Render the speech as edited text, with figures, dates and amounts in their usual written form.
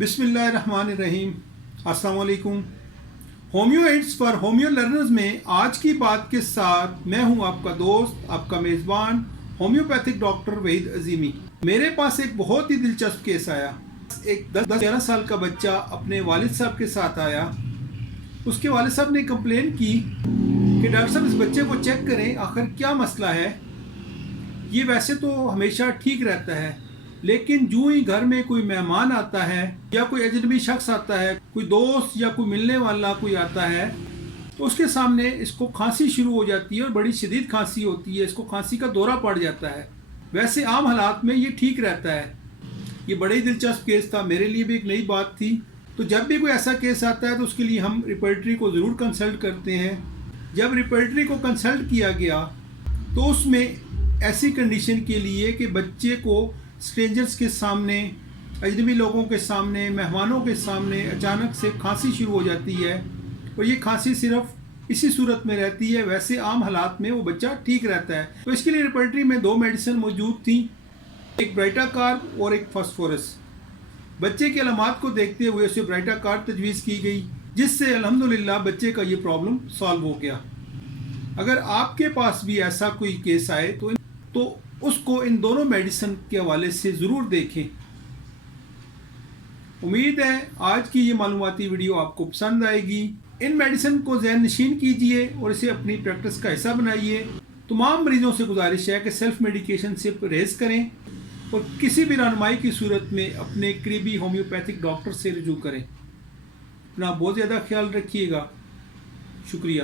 بسم اللہ الرحمن الرحیم۔ السلام علیکم۔ Homeo aids for homeo learners میں آج کی بات کے ساتھ میں ہوں آپ کا دوست، آپ کا میزبان، ہومیوپیتھک ڈاکٹر وحید عظیمی۔ میرے پاس ایک بہت ہی دلچسپ کیس آیا۔ ایک 10-11 سال کا بچہ اپنے والد صاحب کے ساتھ آیا۔ اس کے والد صاحب نے کمپلین کی کہ ڈاکٹر صاحب اس بچے کو چیک کریں، آخر کیا مسئلہ ہے۔ یہ ویسے تو ہمیشہ ٹھیک رہتا ہے، لیکن جو ہی گھر میں کوئی مہمان آتا ہے یا کوئی اجنبی شخص آتا ہے، کوئی دوست یا کوئی ملنے والا کوئی آتا ہے، تو اس کے سامنے اس کو کھانسی شروع ہو جاتی ہے اور بڑی شدید کھانسی ہوتی ہے، اس کو کھانسی کا دورہ پڑ جاتا ہے۔ ویسے عام حالات میں یہ ٹھیک رہتا ہے۔ یہ بڑا ہی دلچسپ کیس تھا، میرے لیے بھی ایک نئی بات تھی۔ تو جب بھی کوئی ایسا کیس آتا ہے تو اس کے لیے ہم ریپرٹری کو ضرور کنسلٹ کرتے ہیں۔ جب ریپرٹری کو کنسلٹ کیا گیا تو اس میں ایسی کنڈیشن کے لیے کہ بچے کو اسٹرینجرز کے سامنے، اجنبی لوگوں کے سامنے، مہمانوں کے سامنے اچانک سے کھانسی شروع ہو جاتی ہے، اور یہ کھانسی صرف اسی صورت میں رہتی ہے، ویسے عام حالات میں وہ بچہ ٹھیک رہتا ہے۔ تو اس کے لیے ریپرٹری میں 2 میڈیسن موجود تھیں، ایک برائٹا کارب اور ایک فاسفورس۔ بچے کی علامات کو دیکھتے ہوئے اسے برائٹا کارب تجویز کی گئی، جس سے الحمدللہ بچے کا یہ پرابلم سالو ہو گیا۔ اگر آپ کے پاس بھی ایسا کوئی کیس آئے تو اس کو ان دونوں میڈیسن کے حوالے سے ضرور دیکھیں۔ امید ہے آج کی یہ معلوماتی ویڈیو آپ کو پسند آئے گی۔ ان میڈیسن کو ذہن نشین کیجئے اور اسے اپنی پریکٹس کا حصہ بنائیے۔ تمام مریضوں سے گزارش ہے کہ سیلف میڈیکیشن سے پرہیز کریں اور کسی بھی رہنمائی کی صورت میں اپنے قریبی ہومیوپیتھک ڈاکٹر سے رجوع کریں۔ اپنا بہت زیادہ خیال رکھیے گا۔ شکریہ۔